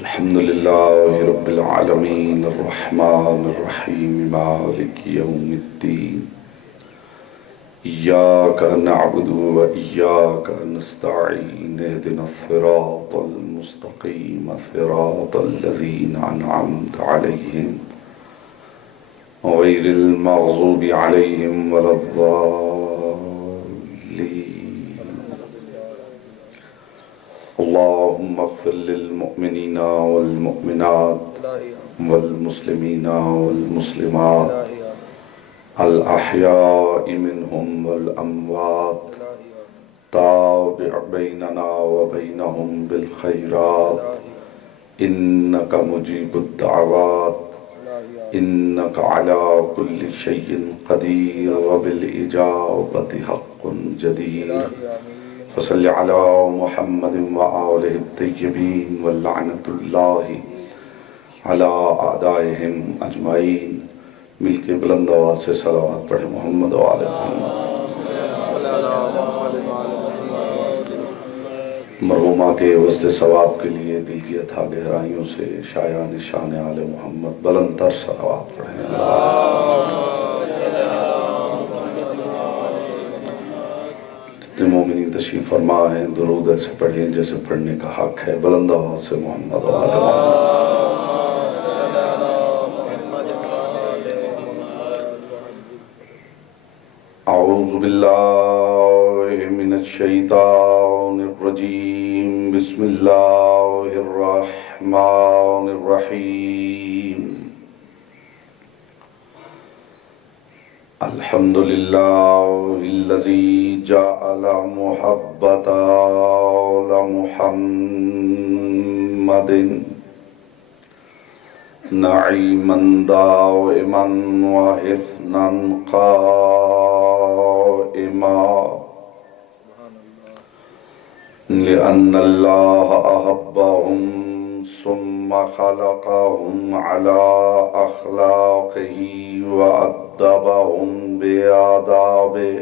الحمد لله رب العالمين الرحمن الرحيم مالك يوم الدين إياك نعبد وإياك نستعين اهدنا الصراط المستقيم صراط الذين أنعمت عليهم غير المغضوب عليهم ولا الضالين. اللهم اغفر للمؤمنين والمؤمنات والمسلمين والمسلمات الأحياء منهم والأموات تابع بيننا وبينهم بالخيرات إنك مجيب الدعوات إنك على كل شيء قدير وبالإجابة حق جدير. فصل على محمد وآله الطيبين واللعنة الله على أعدائهم أجمعين. مل کے بلند آواز سے صلوات پڑھے محمد وآل محمد. مرحومہ کے وسط ثواب کے لیے دل کی اتھا گہرائیوں سے شایان شان آل محمد بلند تر صلوات پڑھیں. جتنے مومنین تشریف فرما ہیں درود ایسے پڑھیں جیسے پڑھنے کا حق ہے. بلند آواز سے محمد وآل محمد. اعوذ باللہ من الشیطان الرجیم. بسم اللہ الرحمن الرحیم. الحمدللہ الذی جعل محبت آل محمد نعیما دائما وحسنا قائما لأن اللہ أحبهم ثم خلقهم على أخلاقه وأدبهم بآدابه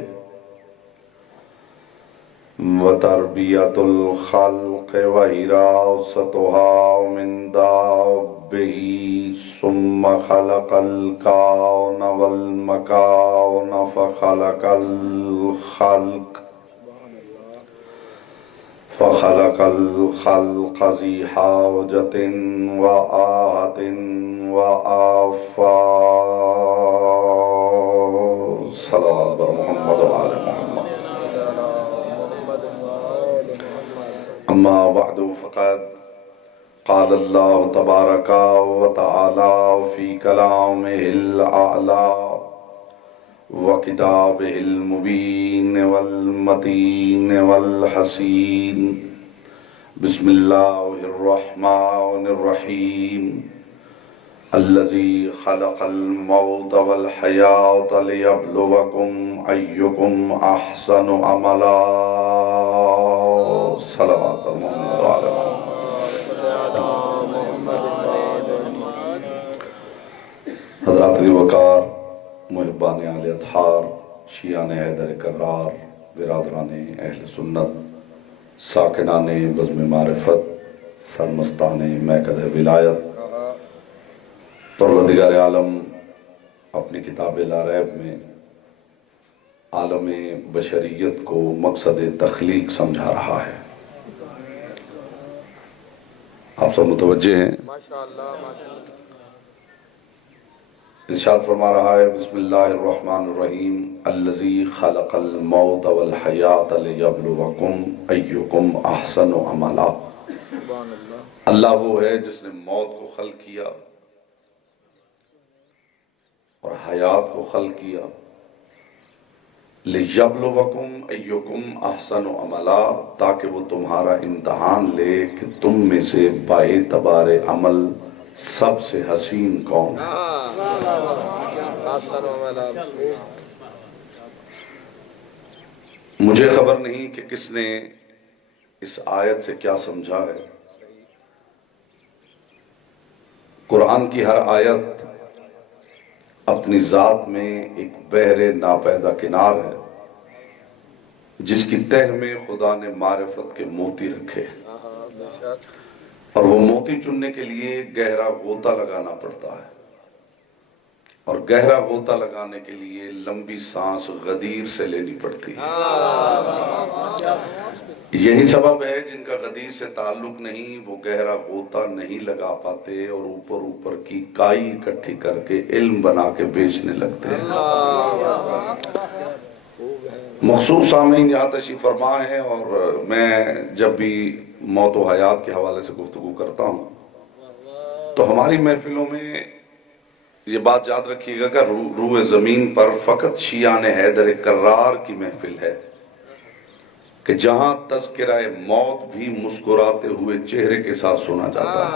وتربية الخلق وحراستها من دابه ثم خلق الكون والمكان فخلق الخلق ذي حاجة وآهة وآفات. صلوات بر محمد وآل محمد. اما بعد فقد قال اللہ تبارک وتعالی فی کلامہ الاعلی وکتابہ المبین والمتین والحسین. بسم اللہ الرحمن الرحیم. الذی خلق الموت والحیاة لیبلوکم ایکم احسن عملا. صلوات پر محمد وآلہ محمد. حضرات وقار، محبان آل اطہار، شیعان حیدر کرار، برادران اہل سنت، ساکنان بزم معرفت، سرمستان میکد ولایت، پروردگار عالم اپنی کتاب لا ریب میں عالم بشریت کو مقصد تخلیق سمجھا رہا ہے. آپ سب متوجہ ہیں. ارشاد فرما رہا ہے بسم اللہ الرحمن الرحیم. الذی خلق الموت والحیاة لیبلوکم ایکم احسن عملا. اللہ وہ ہے جس نے موت کو خلق کیا اور حیات کو خلق کیا. لیبلوکم ایکم احسن عملا، تاکہ وہ تمہارا امتحان لے کہ تم میں سے باعتبار عمل سب سے حسین کون ہے. مجھے خبر نہیں کہ کس نے اس آیت سے کیا سمجھا ہے. قرآن کی ہر آیت اپنی ذات میں ایک بحر ناپیدا کنار ہے جس کی تہ میں خدا نے معرفت کے موتی رکھے اور وہ موتی چننے کے لیے گہرا غوطہ لگانا پڑتا ہے، اور گہرا غوطہ لگانے کے لیے لمبی سانس غدیر سے لینی پڑتی ہے۔ یہی سبب ہے جن کا غدیر سے تعلق نہیں وہ گہرا غوطہ نہیں لگا پاتے اور اوپر اوپر کی کائی اکٹھی کر کے علم بنا کے بیچنے لگتے ہیں۔ مخصوص سامعین یہاں تشریف فرما ہے، اور میں جب بھی موت و حیات کے حوالے سے گفتگو کرتا ہوں تو ہماری محفلوں میں یہ بات یاد رکھیے گا کہ روح زمین پر فقط شیعان حیدر کرار کی محفل ہے کہ جہاں تذکرہ موت بھی مسکراتے ہوئے چہرے کے ساتھ سنا جاتا ہے۔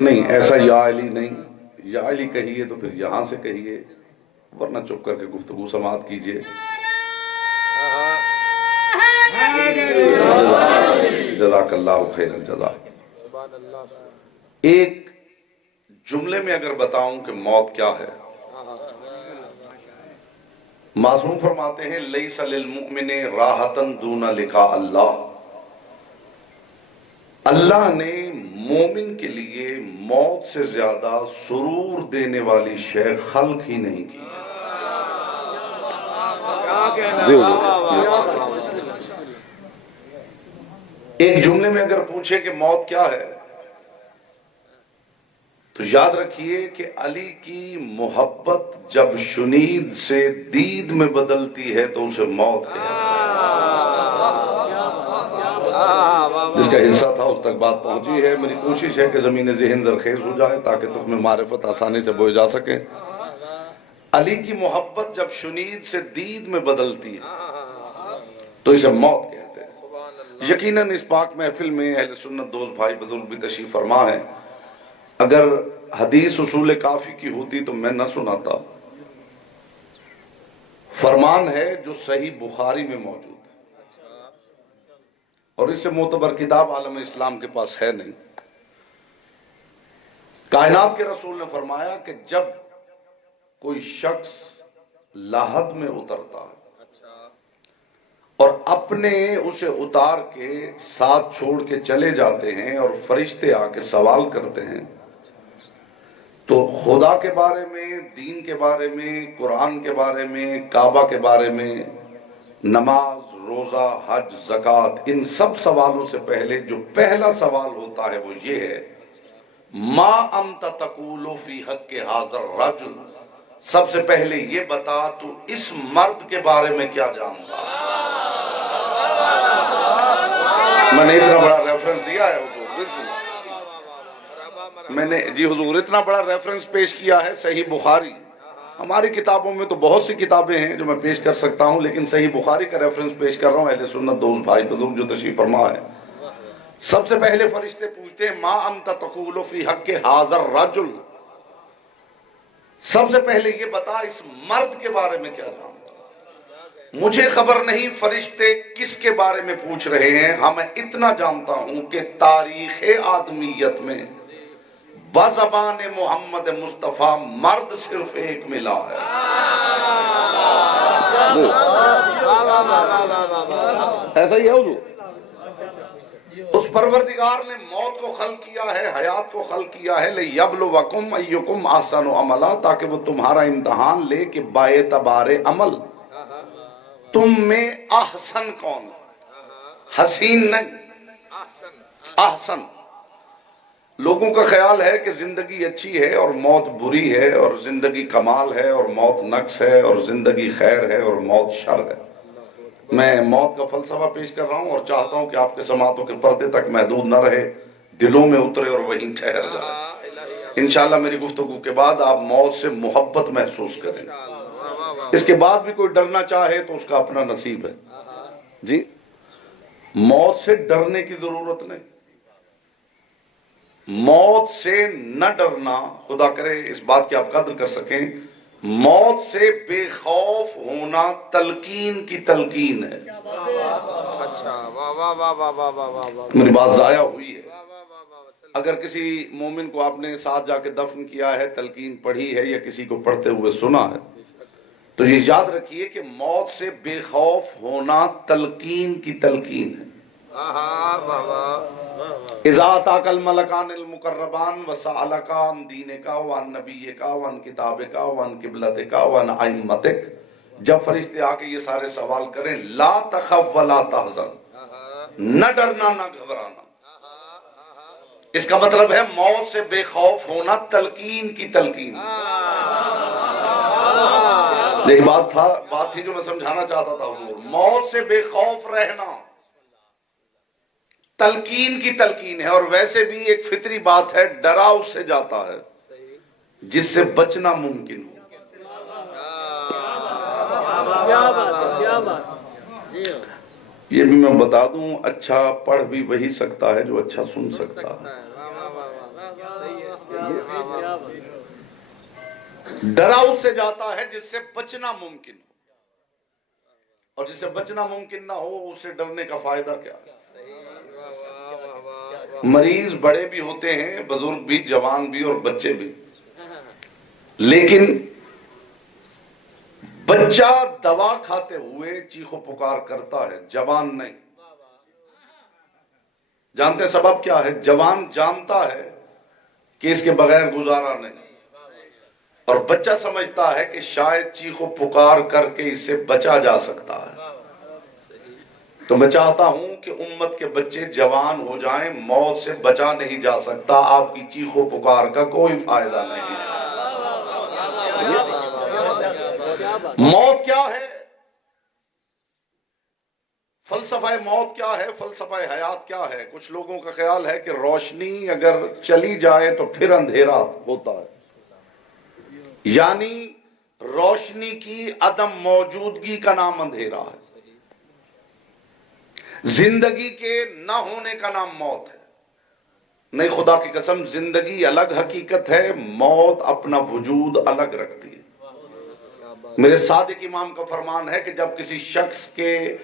نہیں، ایسا یا علی نہیں، یا علی کہیے تو پھر یہاں سے کہیے، ورنہ چپ کر کے گفتگو سماعت کیجئے۔ جزاک اللہ خیر الجزا۔ ایک جملے میں اگر بتاؤں کہ موت کیا ہے، معصوم فرماتے ہیں لیس للمؤمن راحتن دون لقاء اللہ، اللہ نے مومن کے لیے موت سے زیادہ سرور دینے والی شے خلق ہی نہیں کی۔ ایک جملے میں اگر پوچھے کہ موت کیا ہے تو یاد رکھیے کہ علی کی محبت جب شنید سے دید میں بدلتی ہے تو اسے موت کہتے ہیں۔ جس کا حصہ تھا اس تک بات پہنچی ہے۔ میری کوشش ہے کہ زمین ذہن زرخیز ہو جائے تاکہ تخم معرفت آسانی سے بوئے جا سکے۔ علی کی محبت جب شنید سے دید میں بدلتی ہے تو اسے موت کہتے ہیں۔ یقیناً اس پاک محفل میں اہل سنت دوست بھائی بزرگ بھی تشریف فرما ہے۔ اگر حدیث اصول کافی کی ہوتی تو میں نہ سناتا۔ فرمان ہے جو صحیح بخاری میں موجود ہے، اور اس سے معتبر کتاب عالم اسلام کے پاس ہے نہیں۔ کائنات کے رسول نے فرمایا کہ جب کوئی شخص لاحد میں اترتا ہے اور اپنے اسے اتار کے ساتھ چھوڑ کے چلے جاتے ہیں اور فرشتے آ کے سوال کرتے ہیں تو خدا کے بارے میں، دین کے بارے میں، قرآن کے بارے میں، کعبہ کے بارے میں، نماز، روزہ، حج، زکوٰۃ، ان سب سوالوں سے پہلے جو پہلا سوال ہوتا ہے وہ یہ ہے ما انت تقول فی حق ھذا الرجل، سب سے پہلے یہ بتا تو اس مرد کے بارے میں کیا جانتا ہے۔ میں نے اتنا بڑا ریفرنس دیا ہے حضور، میں نے جی حضور اتنا بڑا ریفرنس پیش کیا ہے صحیح بخاری۔ ہماری کتابوں میں تو بہت سی کتابیں ہیں جو میں پیش کر سکتا ہوں، لیکن صحیح بخاری کا ریفرنس پیش کر رہا ہوں۔ اہل سنت دوست بھائی بزرگ جو تشریف فرما ہے، سب سے پہلے فرشتے پوچھتے ہیں ما انت تقول فی حق ھذا الرجل، سب سے پہلے یہ بتا اس مرد کے بارے میں کیا جانتا۔ مجھے خبر نہیں فرشتے کس کے بارے میں پوچھ رہے ہیں، ہاں میں اتنا جانتا ہوں کہ تاریخ آدمیت میں بزبان محمد مصطفیٰ مرد صرف ایک ملا ہے۔ ایسا ہی ہے حضور۔ اس پروردگار نے موت کو خلق کیا ہے، حیات کو خلق کیا ہے لِیَبْلُوَکُمْ أَیُّکُمْ أَحْسَنُ عَمَلًا، تاکہ وہ تمہارا امتحان لے کہ باعتبار عمل تم میں احسن کون، حسین نہیں، احسن۔ لوگوں کا خیال ہے کہ زندگی اچھی ہے اور موت بری ہے، اور زندگی کمال ہے اور موت نقص ہے، اور زندگی خیر ہے اور موت شر ہے۔ میں موت کا فلسفہ پیش کر رہا ہوں اور چاہتا ہوں کہ آپ کے سماعتوں کے پردے تک محدود نہ رہے، دلوں میں اترے اور وہیں ٹھہر جائے۔ انشاءاللہ میری گفتگو کے بعد آپ موت سے محبت محسوس کریں۔ اس کے بعد بھی کوئی ڈرنا چاہے تو اس کا اپنا نصیب ہے جی۔ موت سے ڈرنے کی ضرورت نہیں، موت سے نہ ڈرنا، خدا کرے اس بات کی آپ قدر کر سکیں، موت سے بے خوف ہونا تلقین کی تلقین ہے۔ میری بات ضائع ہوئی ہے۔ اگر کسی مومن کو آپ نے ساتھ جا کے دفن کیا ہے، تلقین پڑھی ہے یا کسی کو پڑھتے ہوئے سنا ہے تو یہ یاد رکھیے کہ موت سے بے خوف ہونا تلقین کی تلقین ہے. اذا اتاک الملکان المقربان وسألک عن دینک وعن نبیک وعن کتابک وعن قبلتک وعن ائمتک، جب فرشتے آ کے یہ سارے سوال کریں، لا تخف ولا تحزن، نہ ڈرنا نہ گھبرانا. اس کا مطلب ہے موت سے بے خوف ہونا تلقین کی تلقین. یہ بات تھی جو میں سمجھانا چاہتا تھا حضور. موت سے بے خوف رہنا تلقین کی تلقین ہے، اور ویسے بھی ایک فطری بات ہے، ڈرا اس سے جاتا ہے جس سے بچنا ممکن ہو. یہ بھی میں بتا دوں، اچھا پڑھ بھی وہی سکتا ہے جو اچھا سن سکتا ہے. ڈرا اس سے جاتا ہے جس سے بچنا ممکن ہو، اور جس سے بچنا ممکن نہ ہو اس سے ڈرنے کا فائدہ کیا ہے. مریض بڑے بھی ہوتے ہیں، بزرگ بھی، جوان بھی اور بچے بھی، لیکن بچہ دوا کھاتے ہوئے چیخ و پکار کرتا ہے، جوان نہیں. جانتے سبب کیا ہے؟ جوان جانتا ہے کہ اس کے بغیر گزارا نہیں، اور بچہ سمجھتا ہے کہ شاید چیخ و پکار کر کے اس سے بچا جا سکتا ہے. تو میں چاہتا ہوں کہ امت کے بچے جوان ہو جائیں، موت سے بچا نہیں جا سکتا، آپ کی چیخ و پکار کا کوئی فائدہ نہیں ہے. موت کیا ہے؟ فلسفہ موت کیا ہے؟ فلسفہ حیات کیا ہے؟ کچھ لوگوں کا خیال ہے کہ روشنی اگر چلی جائے تو پھر اندھیرا ہوتا ہے، یعنی روشنی کی عدم موجودگی کا نام اندھیرا ہے. زندگی کے نہ ہونے کا نام موت ہے. نہیں، خدا کی قسم، زندگی الگ حقیقت ہے، موت اپنا وجود الگ رکھتی ہے. میرے صادق امام کا فرمان ہے کہ جب کسی شخص کے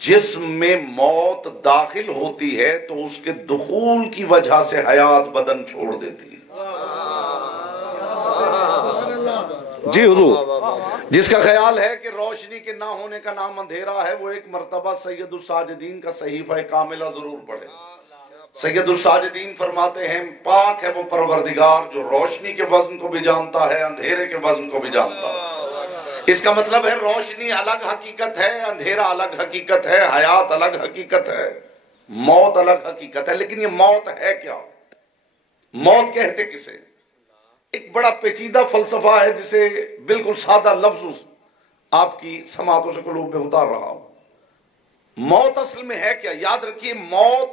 جسم میں موت داخل ہوتی ہے تو اس کے دخول کی وجہ سے حیات بدن چھوڑ دیتی ہے. جی حضور، جس کا خیال ہے کہ روشنی کے نہ ہونے کا نام اندھیرا ہے، وہ ایک مرتبہ سید الساجدین کا صحیفہ کاملہ ضرور پڑھے. سید الساجدین فرماتے ہیں، پاک ہے وہ پروردگار جو روشنی کے وزن کو بھی جانتا ہے، اندھیرے کے وزن کو بھی جانتا ہے. اس کا مطلب ہے روشنی الگ حقیقت ہے، اندھیرا الگ حقیقت ہے، حیات الگ حقیقت ہے، موت الگ حقیقت ہے. لیکن یہ موت ہے کیا؟ موت کہتے کسے؟ ایک بڑا پیچیدہ فلسفہ ہے جسے بالکل سادہ لفظ آپ کی سماعتوں سے قلوب میں اتار رہا ہوں. موت اصل میں ہے کیا؟ یاد رکھیے، موت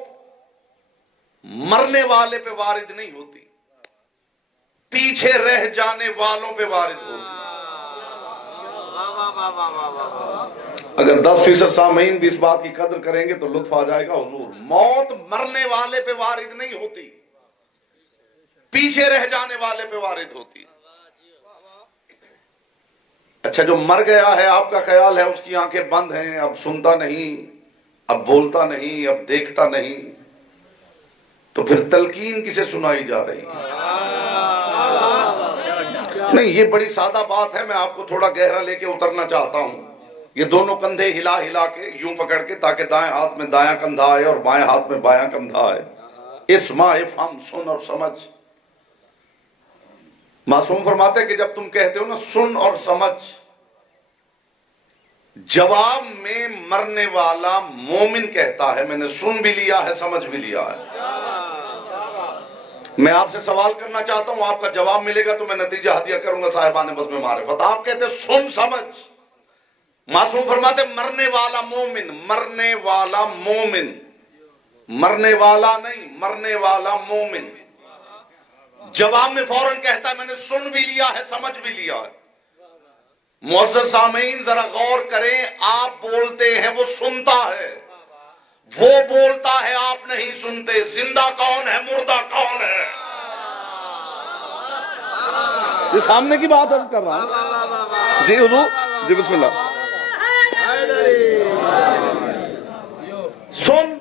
مرنے والے پہ وارد نہیں ہوتی، پیچھے رہ جانے والوں پہ وارد ہوتی. اگر 10% سامعین بھی اس بات کی قدر کریں گے تو لطف آ جائے گا. حضور، موت مرنے والے پہ وارد نہیں ہوتی، پیچھے رہ جانے والے پہ وارد ہوتی. اچھا، جو مر گیا ہے، آپ کا خیال ہے اس کی آنکھیں بند ہیں، اب سنتا نہیں، اب بولتا نہیں، اب دیکھتا نہیں، تو پھر تلقین کسے سنائی جا رہی ہے؟ نہیں، یہ بڑی سادہ بات ہے، میں آپ کو تھوڑا گہرا لے کے اترنا چاہتا ہوں. یہ دونوں کندھے ہلا ہلا کے یوں پکڑ کے، تاکہ دائیں ہاتھ میں دایاں کندھا آئے اور بائیں ہاتھ میں بایاں کندھا آئے. اسمع، افہم، سن اور سمجھ. معصوم فرماتے ہیں کہ جب تم کہتے ہو نا سن اور سمجھ، جواب میں مرنے والا مومن کہتا ہے میں نے سن بھی لیا ہے، سمجھ بھی لیا ہے. میں آپ سے سوال کرنا چاہتا ہوں، آپ کا جواب ملے گا تو میں نتیجہ ہدیہ کروں گا صاحبان بزم معرفت. آپ کہتے ہیں سن سمجھ. معصوم فرماتے ہیں مرنے والا مومن، مرنے والا مومن، مرنے والا نہیں، مرنے والا مومن جواب میں فوراً کہتا ہے میں نے سن بھی لیا ہے، سمجھ بھی لیا ہے. معزز سامعین ذرا غور کریں، آپ بولتے ہیں وہ سنتا ہے، وہ بولتا ہے آپ نہیں سنتے. زندہ کون ہے، مردہ کون ہے؟ یہ سامنے کی بات عرض کر رہا ہوں. جی حضور، جی بسم اللہ. سن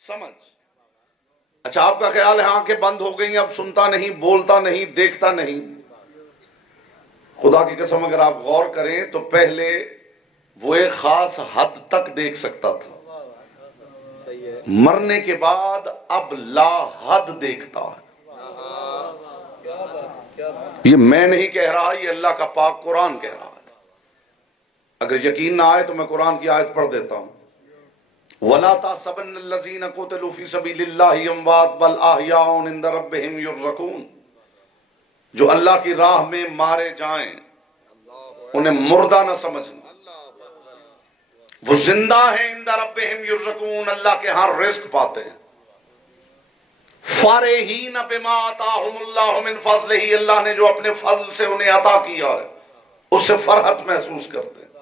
سمجھ. اچھا، آپ کا خیال ہے آنکھیں بند ہو گئی، اب سنتا نہیں، بولتا نہیں، دیکھتا نہیں. خدا کی قسم اگر آپ غور کریں تو پہلے وہ ایک خاص حد تک دیکھ سکتا تھا، مرنے کے بعد اب لا حد دیکھتا ہے۔ یہ میں نہیں کہہ رہا، یہ اللہ کا پاک قرآن کہہ رہا ہے۔ اگر یقین نہ آئے تو میں قرآن کی آیت پڑھ دیتا ہوں۔ وَلَا تَحْسَبَنَّ الَّذِينَ قُتِلُوا فِي سَبِيلِ اللَّهِ أَمْوَاتٌ بَلْ أَحْيَاءٌ عِندَ رَبِّهِمْ يُرْزَقُونَ، جو اللہ کی راہ میں مارے جائیں انہیں مردہ نہ سمجھنا، وہ زندہ ہیں، عند ربہم یرزقون، اللہ کے ہاں رزق پاتے ہیں۔ فارحین بما آتاہم اللہ من فضلہ، اللہ نے جو اپنے فضل سے انہیں عطا کیا ہے اس سے فرحت محسوس کرتے ہیں۔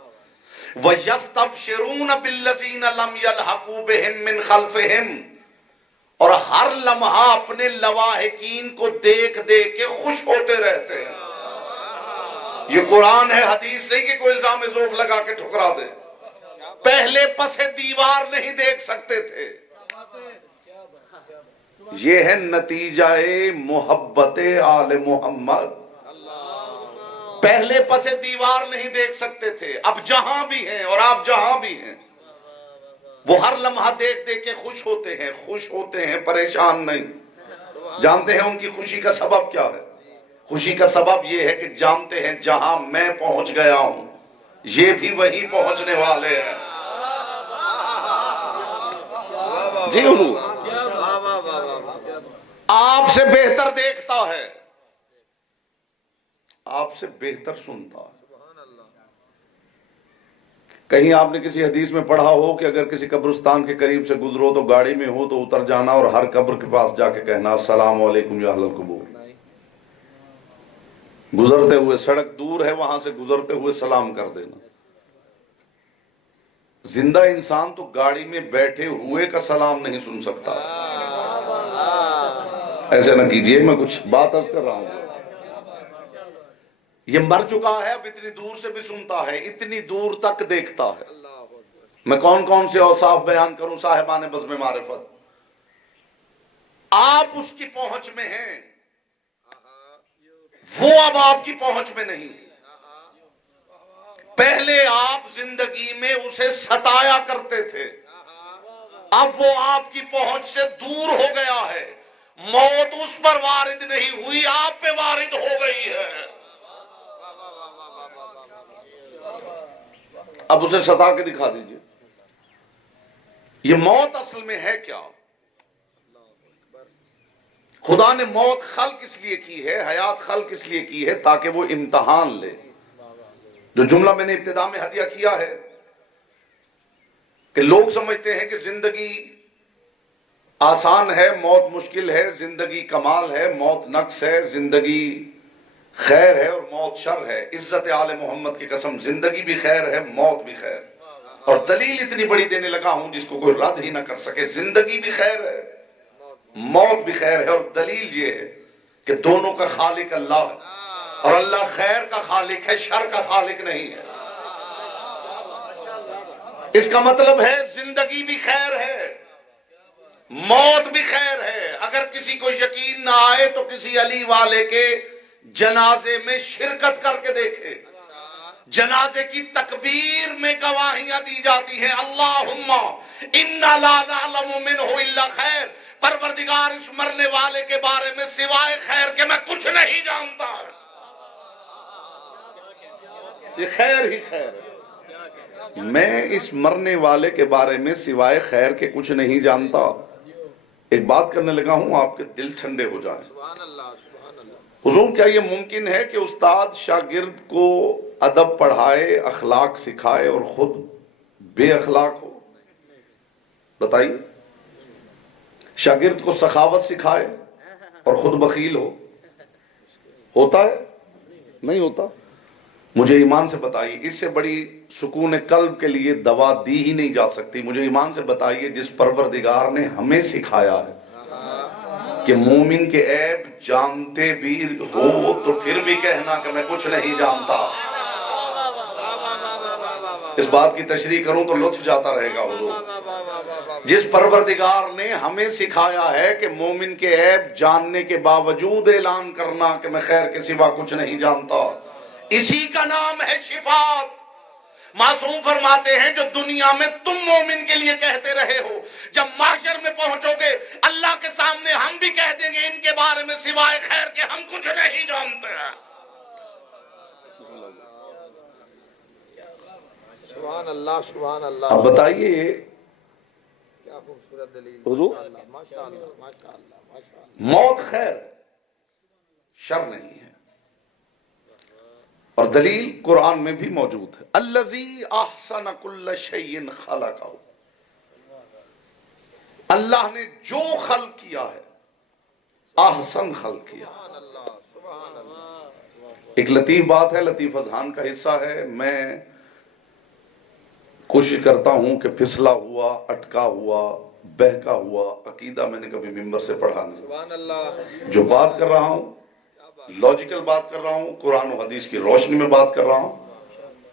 وَيَسْتَبْشِرُونَ بِالَّذِينَ لَمْ يَلْحَقُوا بِهِم مِّن خَلْفِهِمْ، اور ہر لمحہ اپنے لواحقین کو دیکھ دیکھ کے خوش ہوتے رہتے ہیں۔ یہ قرآن ہے، حدیث نہیں کہ کوئی الزام ذوق لگا کے ٹھکرا دے۔ پہلے پسے دیوار نہیں دیکھ سکتے تھے۔ یہ ہے نتیجہ محبت آل محمد۔ پہلے پسے دیوار نہیں دیکھ سکتے تھے، اب جہاں بھی ہیں اور آپ جہاں بھی ہیں وہ ہر لمحہ دیکھ دیکھ کے خوش ہوتے ہیں، پریشان نہیں۔ جانتے ہیں ان کی خوشی کا سبب کیا ہے؟ خوشی کا سبب یہ ہے کہ جانتے ہیں جہاں میں پہنچ گیا ہوں یہ بھی وہیں پہنچنے والے ہیں۔ جی حضور، آپ سے بہتر دیکھتا ہے، آپ سے بہتر سنتا ہے۔ کہیں آپ نے کسی حدیث میں پڑھا ہو کہ اگر کسی قبرستان کے قریب سے گزرو تو گاڑی میں ہو تو اتر جانا اور ہر قبر کے پاس جا کے کہنا السلام علیکم یا اہل القبور۔ گزرتے ہوئے، سڑک دور ہے وہاں سے گزرتے ہوئے سلام کر دینا۔ زندہ انسان تو گاڑی میں بیٹھے ہوئے کا سلام نہیں سن سکتا۔ ایسے نہ کیجئے، میں کچھ بات عرض کر رہا ہوں۔ یہ مر چکا ہے، اب اتنی دور سے بھی سنتا ہے، اتنی دور تک دیکھتا ہے۔ میں کون کون سے اوصاف بیان کروں صاحبان بزم معرفت؟ آپ اس کی پہنچ میں ہیں، وہ اب آپ کی پہنچ میں نہیں۔ پہلے آپ زندگی میں اسے ستایا کرتے تھے، اب وہ آپ کی پہنچ سے دور ہو گیا ہے۔ موت اس پر وارد نہیں ہوئی، آپ پہ وارد ہو گئی ہے۔ اب اسے ستا کے دکھا دیجئے یہ موت اصل میں ہے کیا۔ خدا نے موت خلق اس لیے کی ہے، حیات خلق اس لیے کی ہے تاکہ وہ امتحان لے۔ جو جملہ میں نے ابتدا میں ہدیہ کیا ہے کہ لوگ سمجھتے ہیں کہ زندگی آسان ہے، موت مشکل ہے، زندگی کمال ہے، موت نقص ہے، زندگی خیر ہے اور موت شر ہے۔ عزت آل محمد کی قسم، زندگی بھی خیر ہے، موت بھی خیر، اور دلیل اتنی بڑی دینے لگا ہوں جس کو کوئی رد ہی نہ کر سکے۔ زندگی بھی خیر ہے، موت بھی خیر ہے، اور دلیل یہ ہے کہ دونوں کا خالق اللہ ہے، اور اللہ خیر کا خالق ہے، شر کا خالق نہیں ہے۔ اس کا مطلب ہے زندگی بھی خیر ہے، موت بھی خیر ہے۔ اگر کسی کو یقین نہ آئے تو کسی علی والے کے جنازے میں شرکت کر کے دیکھے۔ جنازے کی تکبیر میں گواہیاں دی جاتی ہیں، اللہم انا لا نعلم منہ الا خیر، پروردگار اس مرنے والے کے بارے میں سوائے خیر کے میں کچھ نہیں جانتا۔ یہ خیر ہی خیر ہے، میں اس مرنے والے کے بارے میں سوائے خیر کے کچھ نہیں جانتا۔ ایک بات کرنے لگا ہوں، آپ کے دل ٹھنڈے ہو جائیں۔ حضور، کیا یہ ممکن ہے کہ استاد شاگرد کو ادب پڑھائے، اخلاق سکھائے اور خود بے اخلاق ہو؟ بتائیے۔ شاگرد کو سخاوت سکھائے اور خود بخیل ہو؟ ہوتا ہے؟ نہیں ہوتا۔ مجھے ایمان سے بتائیے، اس سے بڑی سکون قلب کے لیے دوا دی ہی نہیں جا سکتی۔ مجھے ایمان سے بتائیے، جس پروردگار نے ہمیں سکھایا ہے کہ مومن کے عیب جانتے بھی ہو تو پھر بھی کہنا کہ میں کچھ نہیں جانتا، اس بات کی تشریح کروں تو لطف جاتا رہے گا حضور۔ جس پروردگار نے ہمیں سکھایا ہے کہ مومن کے عیب جاننے کے باوجود اعلان کرنا کہ میں خیر کے سوا کچھ نہیں جانتا، اسی کا نام ہے شفاعت۔ معصوم فرماتے ہیں جو دنیا میں تم مومن کے لیے کہتے رہے ہو، جب محشر میں پہنچو گے اللہ کے سامنے ہم بھی کہہ دیں گے ان کے بارے میں سوائے خیر کے ہم کچھ نہیں جانتے ہیں۔ سبحان اللہ سبحان اللہ۔ اب بتائیے کیا خوبصورت دلیل، حضور، ماشاء اللہ ماشاء اللہ ماشاء اللہ۔ موت خیر ہے، شر نہیں ہے، اور دلیل قرآن میں بھی موجود ہے۔ الذی احسن کل شیء خلقہ، اللہ نے جو خلق کیا ہے احسن خلق کیا۔ سبحان اللہ سبحان اللہ۔ ایک لطیف بات ہے، لطیف اذہان کا حصہ ہے، میں کوشش کرتا ہوں کہ پھسلا ہوا، اٹکا ہوا، بہکا ہوا عقیدہ میں نے کبھی ممبر سے پڑھا نہیں۔ سبحان اللہ۔ جو بات کر رہا ہوں لاجیکل بات کر رہا ہوں، قرآن و حدیث کی روشنی میں بات کر رہا ہوں،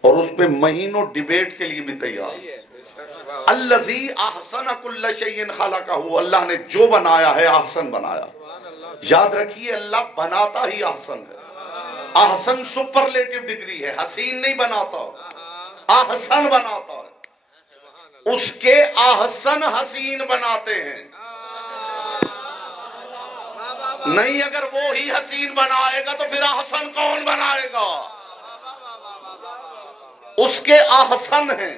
اور اس پہ مہینوں ڈیبیٹ کے لیے بھی تیار۔ الذی احسن کل شیء خلقہ، اللہ نے جو بنایا ہے احسن بنایا۔ یاد رکھیے اللہ بناتا ہی احسن ہے۔ احسن سپرلیٹو ڈگری ہے، حسین نہیں بناتا، احسن بناتا ہے۔ اس کے احسن حسین بناتے ہیں، نہیں اگر وہی حسین بنائے گا تو پھر احسن کون بنائے گا؟ اس کے احسن ہیں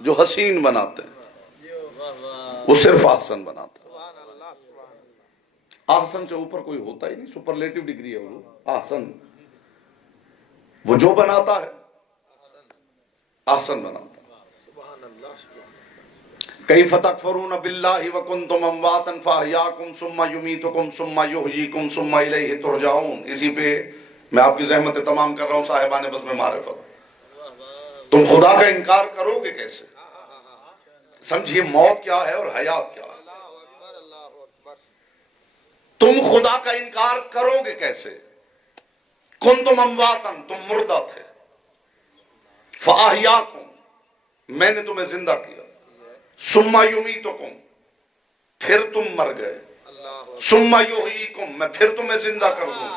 جو حسین بناتے ہیں، وہ صرف احسن بناتا ہے۔ احسن سے اوپر کوئی ہوتا ہی نہیں، سپرلیٹو ڈگری ہے وہ احسن۔ وہ جو بناتا ہے احسن بناتا ہے۔ کیف تکفرون باللہ وکنتم امواتا فاحیاکم ثم یمیتکم ثم یحییکم ثم الیہ ترجعون۔ اسی پہ میں آپ کی زحمت تمام کر رہا ہوں صاحبان بزم معرفت۔ تم خدا کا انکار کرو گے کیسے؟ سمجھیے موت کیا ہے اور حیات کیا ہے۔ تم خدا کا انکار کرو گے کیسے؟ کنتم امواتا، تم مردہ تھے، فاحیاکم، میں نے تمہیں زندہ کیا، ثم یمیتکم، پھر تم مر گئے، ثم یحییکم، میں پھر تمہیں زندہ کر دوں۔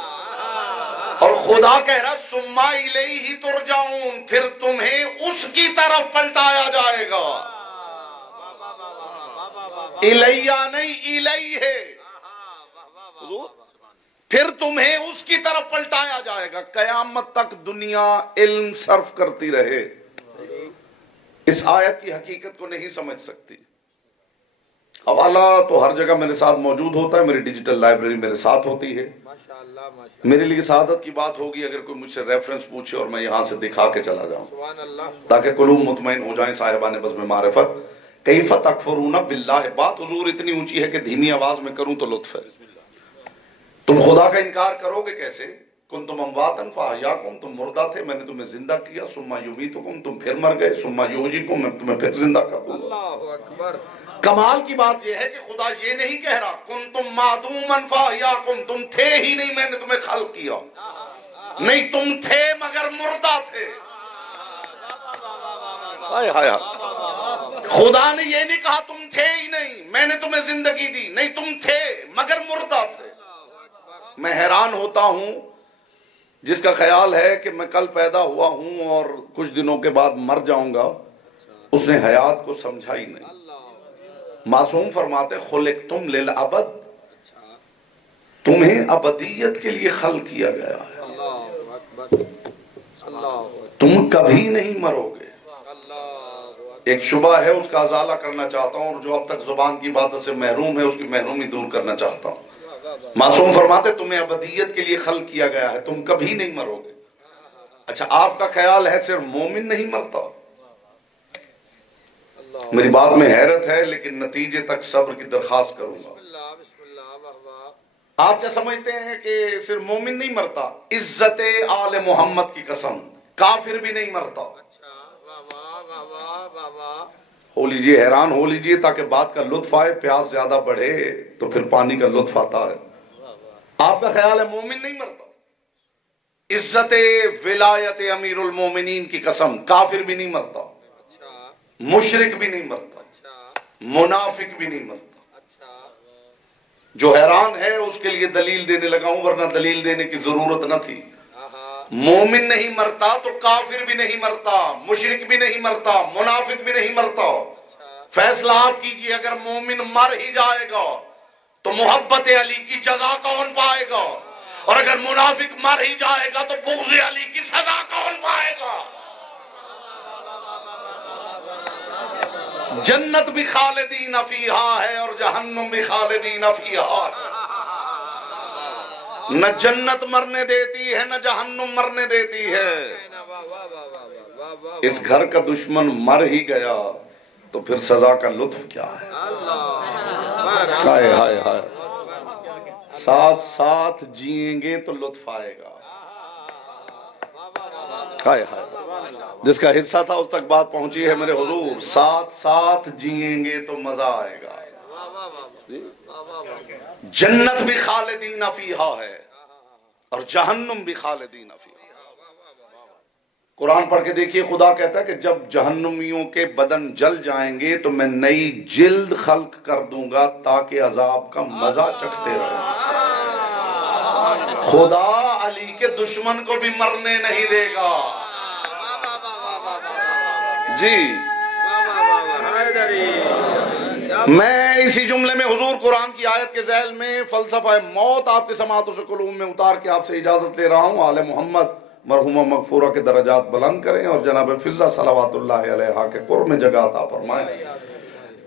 اور خدا کہہ رہا ثم الیہ ترجعون، پھر تمہیں اس کی طرف پلٹایا جائے گا۔ الیہ نہیں الیہ، پھر تمہیں اس کی طرف پلٹایا جائے گا۔ قیامت تک دنیا علم صرف کرتی رہے، اس آیت کی حقیقت کو نہیں سمجھ سکتی۔ حوالہ تو ہر جگہ میرے ساتھ موجود ہوتا ہے، میری ڈیجیٹل لائبریری میرے ساتھ ہوتی ہے۔ میرے لیے سعادت کی بات ہوگی اگر کوئی مجھ سے ریفرنس پوچھے اور میں یہاں سے دکھا کے چلا جاؤں، تاکہ قلوب مطمئن ہو جائیں صاحبان بزم معرفت۔ کیف تکفرون باللہ، بات حضور اتنی اونچی ہے کہ دھیمی آواز میں کروں تو لطف ہے۔ تم خدا کا انکار کرو گے کیسے؟ کنتم امواتا فاحیاکم، تم مردہ تھے میں نے تمہیں زندہ کیا، ثم یمیتکم، تم پھر مر گئے، ثم یحییکم، میں تمہیں پھر زندہ کر دوں گا۔ اللہ اکبر۔ کمال کی بات یہ ہے کہ خدا یہ نہیں کہہ رہا کنتم معدوما فاحیاکم، تم تھے ہی نہیں میں نے تمہیں خلق کیا، نہیں تم تھے مگر مردہ تھے۔ ہائے ہائے، خدا نے یہ نہیں کہا تم تھے ہی نہیں میں نے تمہیں زندگی دی، نہیں تم تھے مگر مردہ تھے۔ میں حیران ہوتا ہوں جس کا خیال ہے کہ میں کل پیدا ہوا ہوں اور کچھ دنوں کے بعد مر جاؤں گا، اس نے حیات کو سمجھا ہی نہیں۔ معصوم فرماتے خلقتم للابد، تمہیں ابدیت کے لیے خلق کیا گیا ہے، تم کبھی نہیں مرو گے۔ ایک شبہ ہے اس کا ازالہ کرنا چاہتا ہوں، اور جو اب تک زبان کی عبادت سے محروم ہے اس کی محرومی دور کرنا چاہتا ہوں۔ معصوم فرماتے تمہیں ابدیت کے لیے خلق کیا گیا ہے، تم کبھی نہیں مرو گے۔ اچھا آپ کا خیال ہے صرف مومن نہیں مرتا؟ میری بات میں حیرت ہے لیکن نتیجے تک صبر کی درخواست کروں گا۔ آپ کیا سمجھتے ہیں کہ صرف مومن نہیں مرتا؟ عزت آل محمد کی قسم کافر بھی نہیں مرتا۔ ہو لیجئے، حیران ہو لیجئے تاکہ بات کا لطف آئے، پیاس زیادہ بڑھے تو پھر پانی کا لطف آتا ہے۔ آپ کا خیال ہے مومن نہیں مرتا؟ عزت ولایت امیر المومنین کی قسم کافر بھی نہیں مرتا، مشرک بھی نہیں مرتا، منافق بھی نہیں مرتا۔ جو حیران ہے اس کے لیے دلیل دینے لگا ہوں، ورنہ دلیل دینے کی ضرورت نہ تھی۔ مومن نہیں مرتا تو کافر بھی نہیں مرتا، مشرک بھی نہیں مرتا، منافق بھی نہیں مرتا۔ فیصلہ آپ کیجئے، اگر مومن مر ہی جائے گا تو محبت علی کی جزا کون پائے گا؟ اور اگر منافق مر ہی جائے گا تو بغض علی کی سزا کون پائے گا؟ جنت بھی خالدین فیہا ہے اور جہنم بھی خالدین فیہا ہے۔ نہ جنت مرنے دیتی ہے نہ جہنم مرنے دیتی ہے۔ اس گھر کا دشمن مر ہی گیا تو پھر سزا کا لطف کیا ہے؟ ہائے ہائے ہائے، ساتھ ساتھ جئیں گے تو لطف آئے گا۔ ہائے ہائے، جس کا حصہ تھا اس تک بات پہنچی ہے میرے حضور، ساتھ ساتھ جئیں گے تو مزہ آئے گا۔ جنت بھی خالدین فیہا ہے اور جہنم بھی خالدین فیہا۔ قرآن پڑھ کے دیکھیے، خدا کہتا ہے کہ جب جہنمیوں کے بدن جل جائیں گے تو میں نئی جلد خلق کر دوں گا تاکہ عذاب کا مزہ چکھتے رہیں۔ خدا علی کے دشمن کو بھی مرنے نہیں دے گا۔ جی، میں اسی جملے میں حضور قرآن کی آیت کے ذیل میں فلسفہ موت آپ کے سماعتوں سے قلوب میں اتار کے آپ سے اجازت لے رہا ہوں۔ آل محمد مرحومہ مغفورہ کے درجات بلند کریں اور جناب فضہ صلوات اللہ علیہا کے قرب میں جگہ عطا فرمائیں۔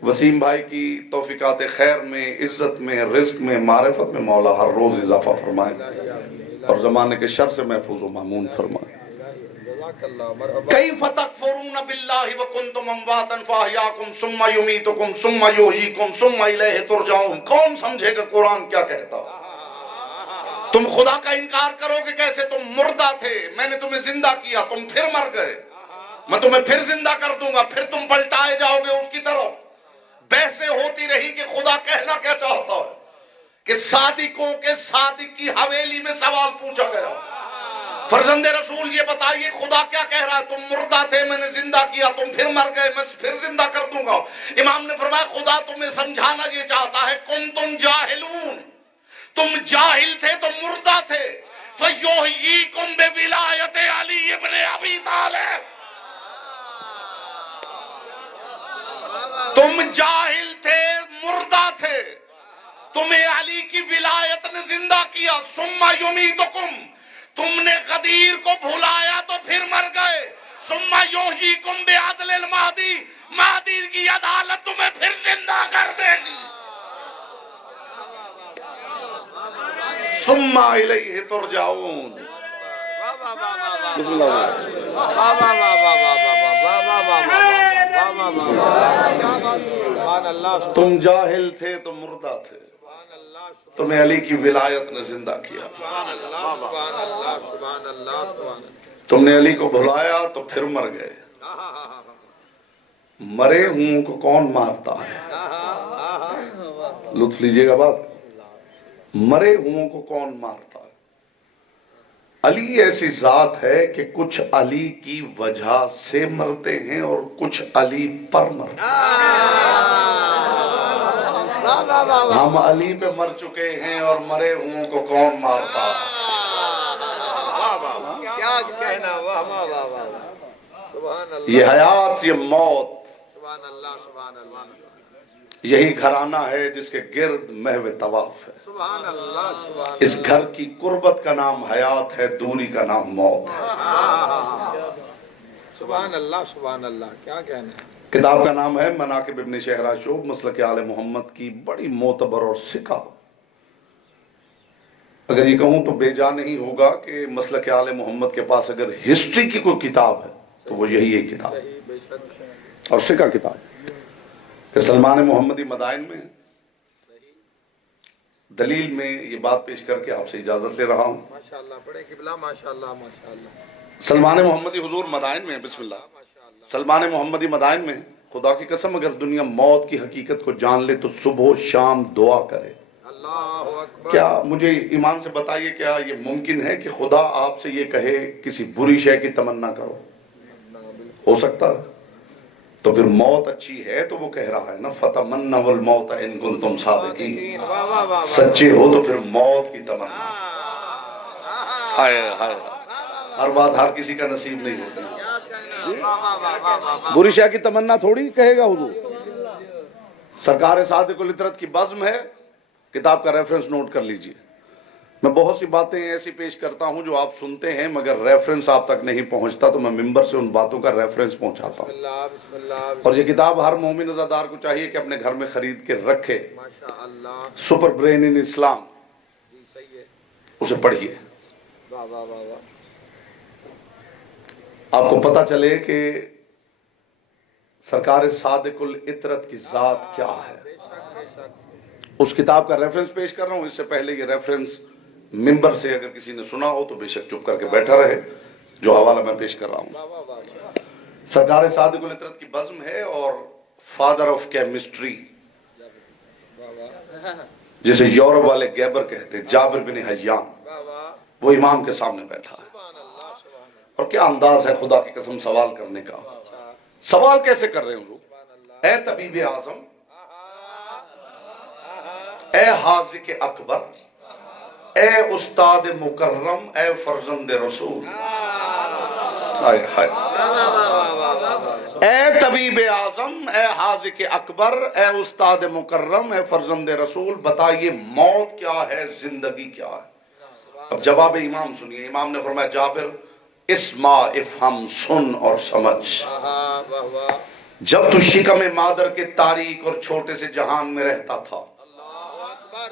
وسیم بھائی کی توفیقات خیر میں، عزت میں، رزق میں، معرفت میں مولا ہر روز اضافہ فرمائیں اور زمانے کے شر سے محفوظ و مامون فرمائیں۔ کیف تکفرون باللہ وکنتم امواتا فاحیاکم ثم یمیتکم ثم یحییکم ثم الیہ ترجعون۔ کون سمجھے گا قرآن کیا کہتا؟ تم خدا کا انکار کرو گے کیسے؟ تم مردہ تھے، میں نے تمہیں زندہ کیا، تم پھر مر گئے، میں تمہیں پھر زندہ کر دوں گا، پھر تم پلٹائے جاؤ گے اس کی طرف۔ بحثیں ہوتی رہی کہ خدا کہنا کیا چاہتا ہے، کہ صادقوں کے صادق کی حویلی میں سوال پوچھا گیا، فرزند رسول یہ بتائیے خدا کیا کہہ رہا ہے؟ تم مردہ تھے، میں نے زندہ کیا، تم پھر مر گئے، میں پھر زندہ کر دوں گا۔ امام نے فرمایا خدا تمہیں سمجھانا یہ چاہتا ہے، کنتم جاہلون، تم جاہل تھے تو مردہ تھے، فَيُحْيِيكُمْ بِوِلَایَتِ عَلِيِّ ابْنِ أَبِي طَالِبٍ۔ تم جاہل تھے، مردہ تھے، تمہیں علی کی ولایت نے زندہ کیا، ثم یمیتکم، تم نے غدیر کو بھلایا تو پھر مر گئے، ثم یحییکم بعدل المہدی، مہدی کی عدالت تمہیں پھر زندہ کر دے گی، ثم الیہ ترجعون۔ تم جاہل تھے تو مردہ تھے، تمہیں علی کی ولایت نے زندہ کیا، تم نے علی کو بھلایا تو پھر مر گئے۔ مرے ہوں کو کون مارتا ہے؟ لطف لیجئے گا بات، مرے ہوں کو کون مارتا ہے؟ علی ایسی ذات ہے کہ کچھ علی کی وجہ سے مرتے ہیں اور کچھ علی پر مرتے ہیں۔ ہم علی پہ مر چکے ہیں اور مرے ہوں کو کون مارتا ہے؟ کیا کہنا، یہ حیات، یہ موت، سبحان اللہ سبحان اللہ، یہی گھرانہ ہے جس کے گرد محو طواف ہے۔ سبحان اللہ سبحان اس گھر کی قربت کا نام حیات ہے، دوری کا نام موت ہے۔ سبحان اللہ سبحان اللہ، کیا کہنا ہے۔ کتاب کا نام ہے مناقب ابن شہراشوب، مسلک آل محمد کی بڑی معتبر اور سکہ۔ اگر یہ کہوں تو بے جا نہیں ہوگا کہ مسلک آل محمد کے پاس اگر ہسٹری کی کوئی کتاب ہے تو وہ یہی ایک کتاب ہے اور سکہ کتاب کہ سلمان محمدی مدائن میں دلیل میں یہ بات پیش کر کے آپ سے اجازت لے رہا ہوں۔ ماشاءاللہ پڑھے قبلہ، ماشاءاللہ ماشاءاللہ۔ سلمان محمدی حضور مدائن میں، بسم اللہ، سلمان محمدی مدائن میں، خدا کی قسم اگر دنیا موت کی حقیقت کو جان لے تو صبح و شام دعا کرے۔ اللہ اکبر۔ کیا مجھے ایمان سے بتائیے، کیا یہ ممکن ہے کہ خدا آپ سے یہ کہے کسی بری شے کی تمنا کرو؟ ہو سکتا ہے؟ تو پھر موت اچھی ہے تو وہ کہہ رہا ہے نا، فَتَمَنَّوُا الْمَوْتَ إِن كُنتُمْ صَادِقِينَ، سچے ہو تو پھر موت کی تمنا۔ ہائے ہائے، ہر بات ہر کسی کا نصیب نہیں ہوتی. کیا کہنا. واہ واہ واہ واہ واہ واہ. بری شے کی تمنا تھوڑی کہے گا حضور. سرکار صادق الفطرت کی بزم ہے، کتاب کا ریفرنس نوٹ کر لیجئے. میں بہت سی باتیں ایسی پیش کرتا ہوں جو آپ سنتے ہیں مگر ریفرنس آپ تک نہیں پہنچتا، تو میں ممبر سے ان باتوں کا ریفرنس پہنچاتا بسم ہوں. اللہ بسم اللہ. اور یہ کتاب ہر مومن عزادار کو چاہیے کہ اپنے گھر میں خرید کے رکھے. ماشاء اللہ. سپر برین ان اسلام، جی صحیح ہے. اسے پڑھیے. واہ واہ واہ واہ. آپ کو پتا چلے کہ سرکار صادق الفطرت کی ذات کیا ہے. بے شک بے شک. اس کتاب کا ریفرنس پیش کر رہا ہوں. اس سے پہلے یہ ریفرنس ممبر سے اگر کسی نے سنا ہو تو بے شک چپ کر کے بیٹھا رہے. جو حوالہ میں پیش کر رہا ہوں، واہ واہ واہ. سرکار صادق الفطرت کی بزم ہے اور فادر آف کیمسٹری، واہ واہ. جسے یورپ والے گیبر کہتے ہیں، جابر بن حیان، واہ واہ. وہ امام کے سامنے بیٹھا ہے. سبحان اللہ سبحان اللہ. اور کیا انداز ہے خدا کی قسم سوال کرنے کا. اچھا. سوال کیسے کر رہے ہیں لوگ؟ سبحان اللہ. اے طبیب اعظم، اے حاذق اکبر، اے استاد مکرم، اے فرزند رسول. ہائے ہائے. اے طبیب اعظم، اے حاذق اکبر، اے استاد مکرم، اے فرزند رسول، بتائیے موت کیا ہے، زندگی کیا ہے. اب جواب امام سنیے. امام نے فرمایا جابر اسما افہم، سن اور سمجھ. واہ واہ واہ. جب تو شکم مادر کے تاریک اور چھوٹے سے جہان میں رہتا تھا اللہ اکبر.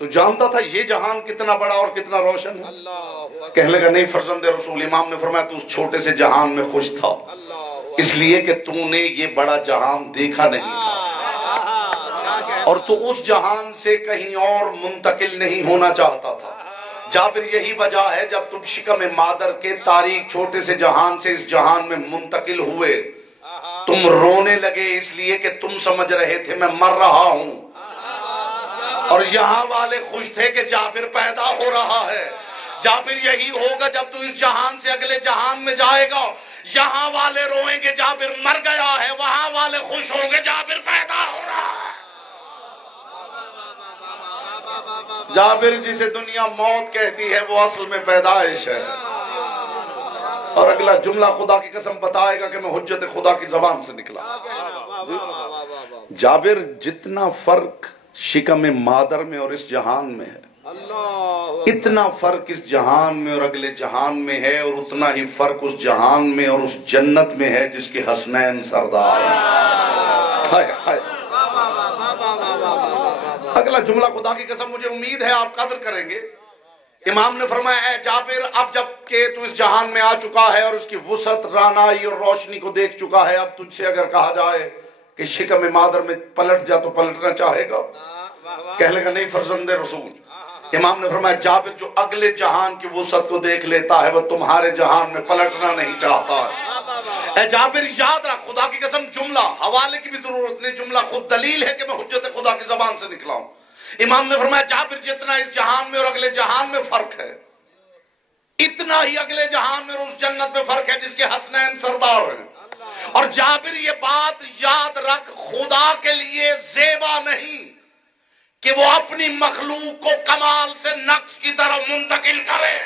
تو جانتا تھا یہ جہان کتنا بڑا اور کتنا روشن ہے. اللہ اکبر. کہنے لگا نہیں فرزند رسول. امام نے فرمایا تو اس چھوٹے سے جہان میں خوش تھا اللہ اس لیے کہ تو نے یہ بڑا جہان دیکھا نہیں تھا، کیا کہنا. اور تو اس جہان سے کہیں اور منتقل نہیں ہونا چاہتا تھا. جابر یہی وجہ ہے جب تم شکم مادر کے تاریک چھوٹے سے جہان سے اس جہان میں منتقل ہوئے تم رونے لگے، اس لیے کہ تم سمجھ رہے تھے میں مر رہا ہوں، اور یہاں والے خوش تھے کہ جابر پیدا ہو رہا ہے. جابر یہی ہوگا جب تو اس جہان سے اگلے جہان میں جائے گا، یہاں والے روئیں گے جابر مر گیا ہے، وہاں والے خوش ہوں گے جابر پیدا ہو رہا ہے. جابر جسے دنیا موت کہتی ہے وہ اصل میں پیدائش ہے. اور اگلا جملہ خدا کی قسم بتائے گا کہ میں حجت خدا کی زبان سے نکلا. جابر جتنا فرق شکم مادر میں اور اس جہان میں ہے، اللہ اتنا فرق اس جہان میں اور اگلے جہان میں ہے، اور اتنا ہی فرق اس جہان میں اور اس جنت میں ہے جس کے حسنین سردار ہیں. ہائے ہائے. اگلا جملہ خدا کی قسم مجھے امید ہے آپ قدر کریں گے. امام نے فرمایا اے جابر اب جب کہ تو اس جہان میں آ چکا ہے اور اس کی وسعت، رانائی اور روشنی کو دیکھ چکا ہے، اب تجھ سے اگر کہا جائے کہ شکم مادر میں پلٹ جا تو پلٹنا چاہے گا؟ کہنے لگا نہیں فرزند رسول. امام نے فرمایا جابر جو اگلے جہان کی وسعت کو دیکھ لیتا ہے وہ تمہارے جہان میں پلٹنا نہیں چاہتا ہے. اے جابر یاد رکھ، خدا کی قسم جملہ حوالے کی بھی ضرورت نہیں، جملہ خود دلیل ہے کہ میں حجت خدا کی زبان سے نکلا ہوں. امام نے فرمایا جابر جتنا اس جہان میں اور اگلے جہان میں فرق ہے، اتنا ہی اگلے جہان میں اور اس جنت میں فرق ہے جس کے حسنین سردار ہیں. اور جابر یہ بات یاد رکھ، خدا کے لیے زیبا نہیں کہ وہ اپنی مخلوق کو کمال سے نقص کی طرف منتقل کرے.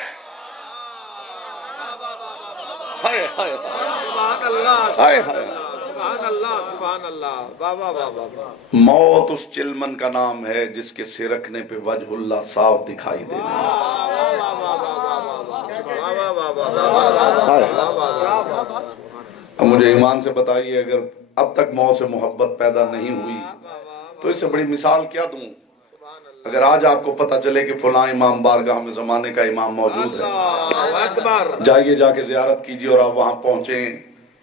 ہائے ہائے سبحان اللہ ہائے ہائے. سبحان اللہ سبحان اللہ. واہ واہ واہ واہ. موت اس چلمن کا نام ہے جس کے سرکنے پہ وجہ اللہ صاف دکھائی دے. اب مجھے ایمان سے بتائیے اگر اب تک موت سے محبت پیدا نہیں ہوئی تو اس سے بڑی مثال کیا دوں. اگر آج آپ کو پتا چلے کہ فلاں امام بارگاہ میں زمانے کا امام موجود ہے، اللہ اکبر. جائیے جا کے زیارت کیجیے، اور آپ وہاں پہنچیں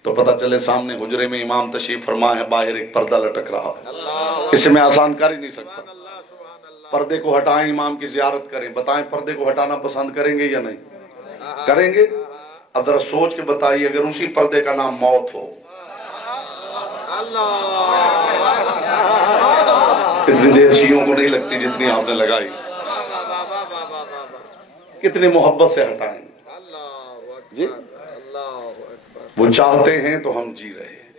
تو پتا چلے سامنے حجرے میں امام تشریف فرما ہے، باہر ایک پردہ لٹک رہا ہے. اسے میں آسان کر ہی نہیں سکتا. پردے کو ہٹائیں، امام کی زیارت کریں. بتائیں پردے کو ہٹانا پسند کریں گے یا نہیں کریں گے؟ اب ذرا سوچ کے بتائیے اگر اسی پردے کا نام موت ہو. کتنی دیر شیعوں کو نہیں لگتی جتنی آپ نے لگائی. کتنی محبت سے ہٹائیں. جی وہ چاہتے ہیں تو ہم جی رہے ہیں،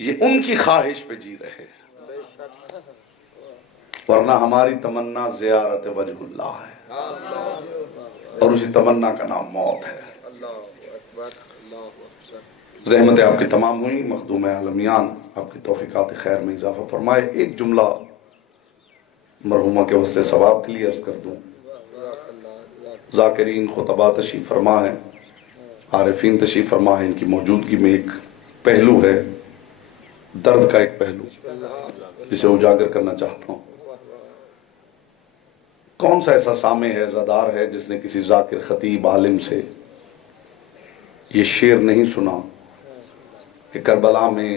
یہ ان کی خواہش پہ جی رہے ہیں، ورنہ ہماری تمنا زیارت وجہ اللہ ہے. اور اسی تمنا کا نام موت ہے۔ اللہ اکبر اللہ اکبر۔ زحمتیں آپ کی تمام ہوئی، مخدوم عالمیان آپ کی توفیقات خیر میں اضافہ فرمائے۔ ایک جملہ مرحومہ کے واسطے ثواب کے لیے عرض کر دوں۔ ذاکرین خطبہ تشریف فرما ہے، عارفین تشریف فرما ہے، ان کی موجودگی میں ایک پہلو ہے، درد کا ایک پہلو جسے اجاگر کرنا چاہتا ہوں۔ کون سا ایسا سامع ہے، زادار ہے، جس نے کسی ذاکر خطیب عالم سے یہ شعر نہیں سنا کہ کربلا میں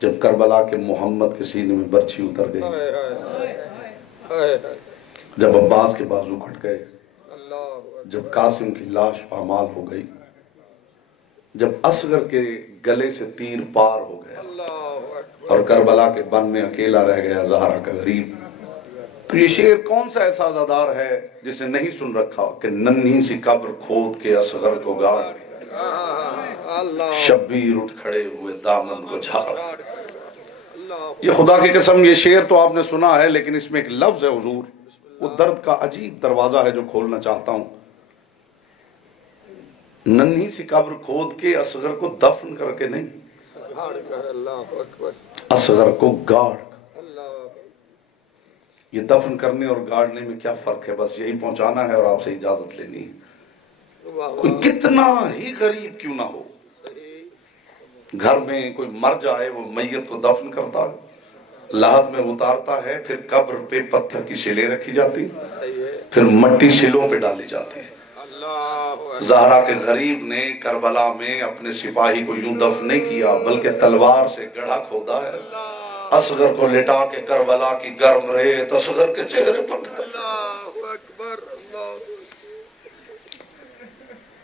جب کربلا کے محمد کے سینے میں برچھی اتر گئی، جب عباس کے بازو کٹ گئے، جب قاسم کی لاش پامال ہو گئی، جب اصغر کے گلے سے تیر پار ہو گیا اور کربلا کے بن میں اکیلا رہ گیا زہرا کا غریب، تو یہ شعر کون سا ایسا عزادار ہے جسے نہیں سن رکھا کہ ننھی سی قبر کھود کے اصغر کو گاڑ شبیر اٹھ کھڑے ہوئے دامن کو جھاڑ۔ یہ خدا کی قسم یہ شعر تو آپ نے سنا ہے، لیکن اس میں ایک لفظ ہے حضور، وہ درد کا عجیب دروازہ ہے جو کھولنا چاہتا ہوں۔ ننھی سی قبر کھود کے اصغر کو دفن کر کے نہیں، اصغر کو گاڑ۔ یہ دفن کرنے اور گاڑنے میں کیا فرق ہے؟ بس یہی پہنچانا ہے اور آپ سے اجازت لینی ہے۔ کوئی کتنا ہی غریب کیوں نہ ہو، گھر میں کوئی مر جائے وہ میت کو دفن کرتا ہے، لحد میں اتارتا ہے، پھر قبر پہ پتھر کی سلیں رکھی جاتی، پھر مٹی سلوں پہ ڈالی جاتی ہے۔ زہرا کے غریب نے کربلا میں اپنے سپاہی کو یوں دفن نہیں کیا بلکہ تلوار سے گڑھا کھودا ہے، اصغر کو لٹا کے کربلا کی گرم ریت اصغر کے چہرے پر ڈالی۔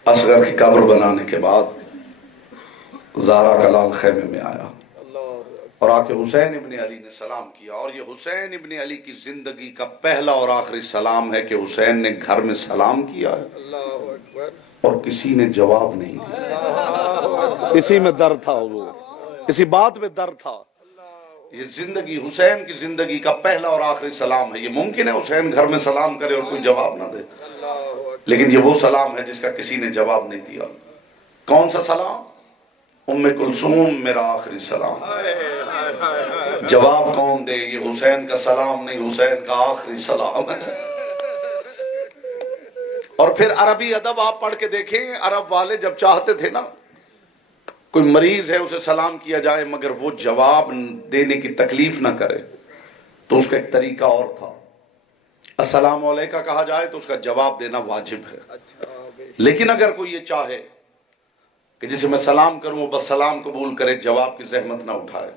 اصغر کی قبر بنانے کے بعد زہرا کا لال خیمے میں آیا اور آ کے حسین ابن علی نے سلام کیا، اور یہ حسین ابن علی کی زندگی کا پہلا اور آخری سلام ہے کہ حسین نے گھر میں سلام کیا ہے اور کسی نے جواب نہیں دیا۔ اسی میں درد تھا حضور، اسی بات میں درد تھا۔ یہ زندگی حسین کی زندگی کا پہلا اور آخری سلام ہے۔ یہ ممکن ہے حسین گھر میں سلام کرے اور کوئی جواب نہ دے، لیکن یہ وہ سلام ہے جس کا کسی نے جواب نہیں دیا۔ کون سا سلام؟ ام کلثوم میرا آخری سلام۔ جواب کون دے؟ یہ حسین کا سلام نہیں، حسین کا آخری سلام ہے۔ اور پھر عربی ادب آپ پڑھ کے دیکھیں، عرب والے جب چاہتے تھے نا کوئی مریض ہے اسے سلام کیا جائے مگر وہ جواب دینے کی تکلیف نہ کرے، تو اس کا ایک طریقہ اور تھا۔ السلام علیکہ کہا جائے تو اس کا جواب دینا واجب ہے، لیکن اگر کوئی یہ چاہے کہ جسے میں سلام کروں وہ بس سلام قبول کرے، جواب کی زحمت نہ اٹھائے،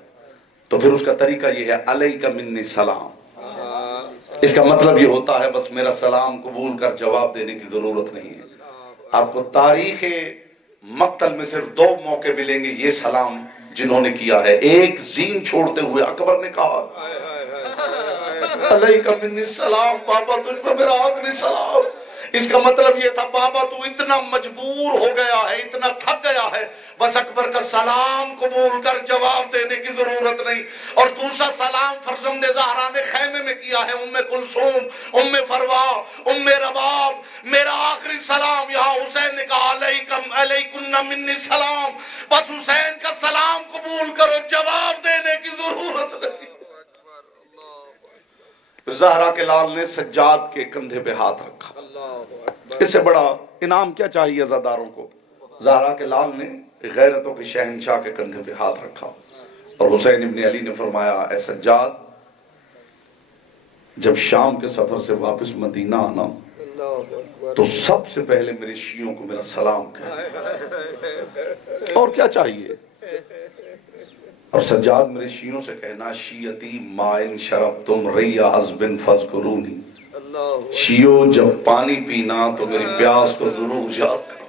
تو پھر اس کا طریقہ یہ ہے علیک منی سلام۔ اس کا مطلب یہ ہوتا ہے بس میرا سلام قبول کر، جواب دینے کی ضرورت نہیں ہے۔ آپ کو تاریخ مقتل میں صرف 2 موقع ملیں گے یہ سلام جنہوں نے کیا ہے۔ ایک زین چھوڑتے ہوئے اکبر نے کہا علیک منی سلام، بابا تجھ پہ میرا آخری سلام۔ اس کا مطلب یہ تھا بابا تو اتنا مجبور ہو گیا ہے، اتنا تھک گیا ہے، بس اکبر کا سلام قبول کر، جواب دینے کی ضرورت نہیں۔ اور دوسرا سلام فرزند زہرا نے خیمے میں کیا ہے، ام کلثوم، ام فروا، ام رباب، میرا آخری سلام۔ یہاں حسین نے کہا علیکن منی سلام، بس حسین کا سلام قبول کرو، جواب دینے کی ضرورت نہیں۔ زہرا کے لال نے سجاد کے کندھے پہ ہاتھ رکھا۔ اس سے بڑا انعام کیا چاہیے عزاداروں کو؟ زہرا کے لال نے غیرتوں کے شہنشاہ کے کندھے پہ ہاتھ رکھا اور حسین ابن علی نے فرمایا اے سجاد، جب شام کے سفر سے واپس مدینہ آنا تو سب سے پہلے میرے شیعوں کو میرا سلام کہنا، اور کیا چاہیے؟ اور سجاد میرے شیعوں سے کہنا شیعتی مائن شرب تم ریہ عزبن فذکرونی، شیعوں جب پانی پینا تو میری پیاس کو ضرور یاد کرو،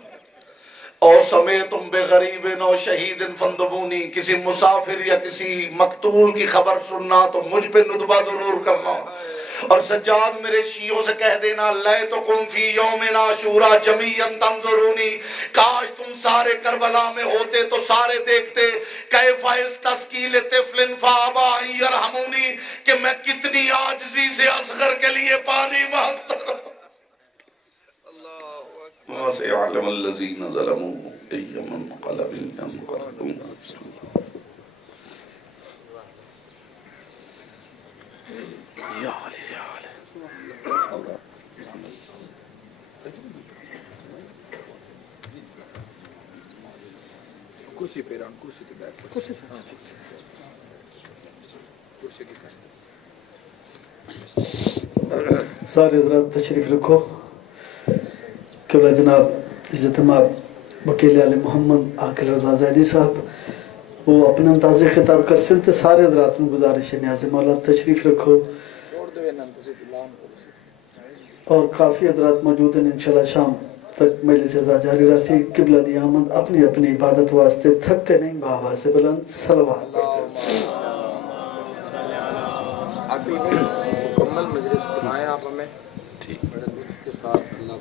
اور سمیتم بغریب و شہید فندبونی، کسی مسافر یا کسی مقتول کی خبر سننا تو مجھ پہ ندبہ ضرور کرنا۔ اور سجاد میرے شیعوں سے کہہ دینا لیتکم فی یوم عاشوراء جمیعا تنظرونی، کاش تم سارے کربلا میں ہوتے تو سارے دیکھتے کیف استسقی لطفل فابا ان یرحمونی، کہ میں کتنی عاجزی سے اصغر کے لیے پانی مانگتا رہا۔ وسيعلم الذين ظلموا أي منقلب ينقلبون. يا علي يا علي. کرسی پہ رہا کرسی کے بیٹھ کرسی کے بیٹھ سارے حضرات تشریف رکھو. قبلہ جناب عزت مآب وکیل علی محمد عاقل رضا زیدی صاحب وہ اپنے انداز خطاب کر سنتے. سارے حضرات میں گزارش ہے نیاز مولا تشریف رکھو اور کافی حضرات موجود ہیں. انشاءاللہ شام تک مجلس ازا جاری رسی. قبلہ دی آمد اپنی اپنی عبادت واسطے تھک کے نہیں بابا سے بلند صلوات پڑھتے ہیں. عاقل بھائی مکمل مجلس بنائیں آپ ہمیں بڑے لطف کے ساتھ. اللہ